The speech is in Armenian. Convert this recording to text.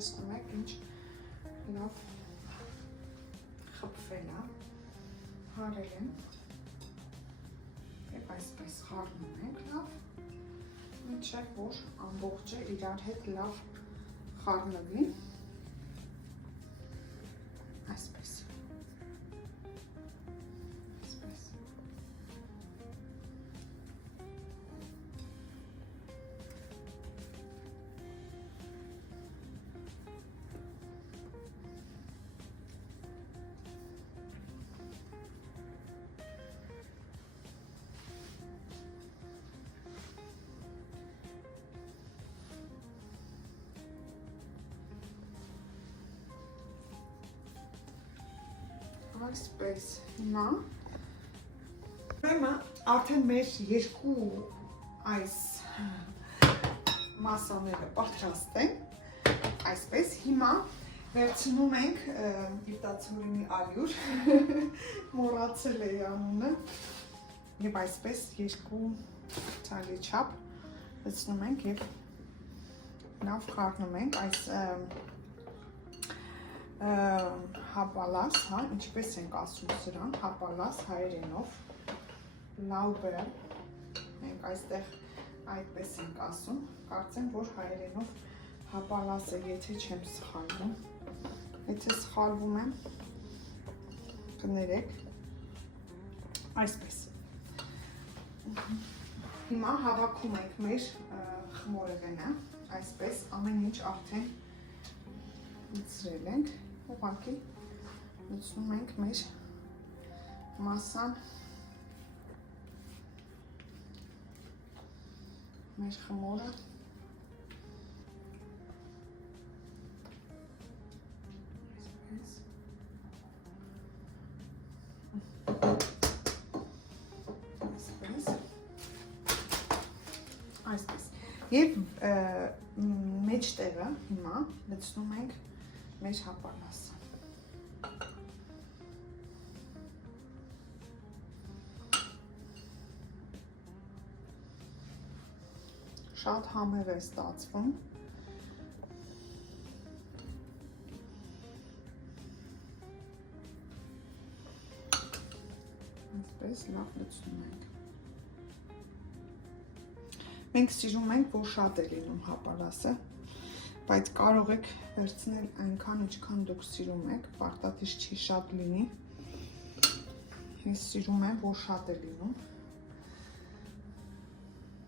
տեսնում եք ինչ լավ խփվել է, հարել եմ եւ այսպես խառնում ենք լավ, մինչեւ որ ամբողջը իրար հետ լավ խառնվի, այսպես, այսպես, այսպես, հիմա արդեն մեր երկու այս մասաները պատրաստ են, այսպես, հիմա վերցնում ենք դիպտացորինի ալյուր, մոռացել էի անունը, և այսպես երկու ցալի չափ վերցնում ենք և լավ խառնում ենք այս հապալաս, ինչպես ենք ասում սրան, հապալաս հայերենով, լաուբեր, մենք այստեղ այդպես ենք ասում, կարծեմ, որ հայերենով հապալաս է, եթե չեմ սխալվում, եթե սխալվում եմ, կներեք, այսպես, հիմա հավաքում ենք մեր խմորեղենը, այսպես, ամեն ինչ արդեն լցրել ենք, ուղղակի լցնում ենք մեր մասան, մեր խմորը, այսպես, և մեջտեղը հիմա լցնում ենք մեր հապալասը։ Շատ համեղ է ստացվում։ Այսպես լավ լցնում ենք։ Մենք սիրում ենք, որ շատ է լինում հապալասը, բայց կարող եք վերցնել այնքան, ինչքան դուք սիրում եք, պարտադիր չի շատ լինի։ Ես սիրում եմ, որ շատ է լինում։